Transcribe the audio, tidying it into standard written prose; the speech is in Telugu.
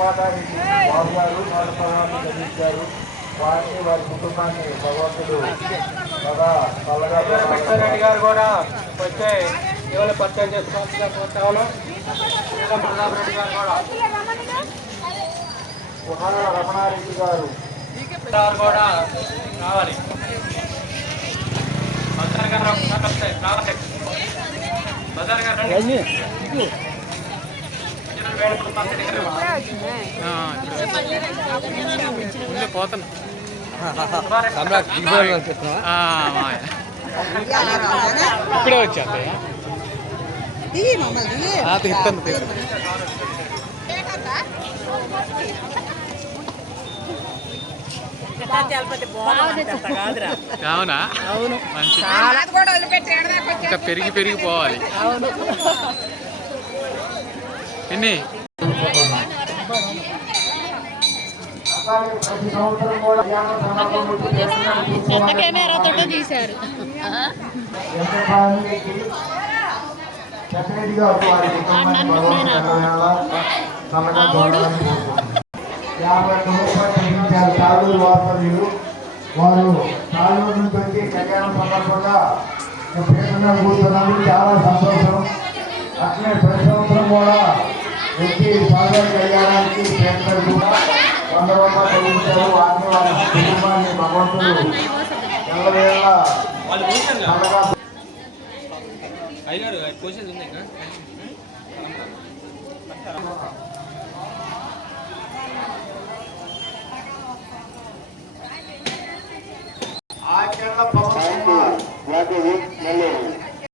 ఉపాధానికి బాగుగారు నడపడాన్ని గమనించారు. వారిని వారి కుటుంబాన్ని భగవంతుడు బాగా చల్లగా. రెడ్డి గారు కూడా వచ్చే ఎవరు పరిచయం చేసుకోవాల్సిన ప్రోత్సాహంలో ప్రతాప్ రెడ్డి గారు కూడా కుహాల రమణారెడ్డి గారు కూడా రావాలి. బజార్ గారు రావాలి. బజార్ గారు పోతాను ఇప్పుడే వచ్చా ఇస్తాను. అవునా? అవును, మంచి ఇంకా పెరిగిపోవాలి. ఎన్ని కెమెరాతో తీశారు. వారు తాళూరు నుంచి వచ్చి కళ్యాణం సందర్భంగా పేరున్న కూర్చున్నందుకు చాలా సంతోషం. అట్లే ప్రతి సంవత్సరం కూడా వచ్చి స్వామి కళ్యాణానికి పేరు కూడా 100 చదివించారు. వారిని వారి కుటుంబాన్ని భగవంతుడు ఎల్లవేళ ఆచరణ పవన్ కుమార్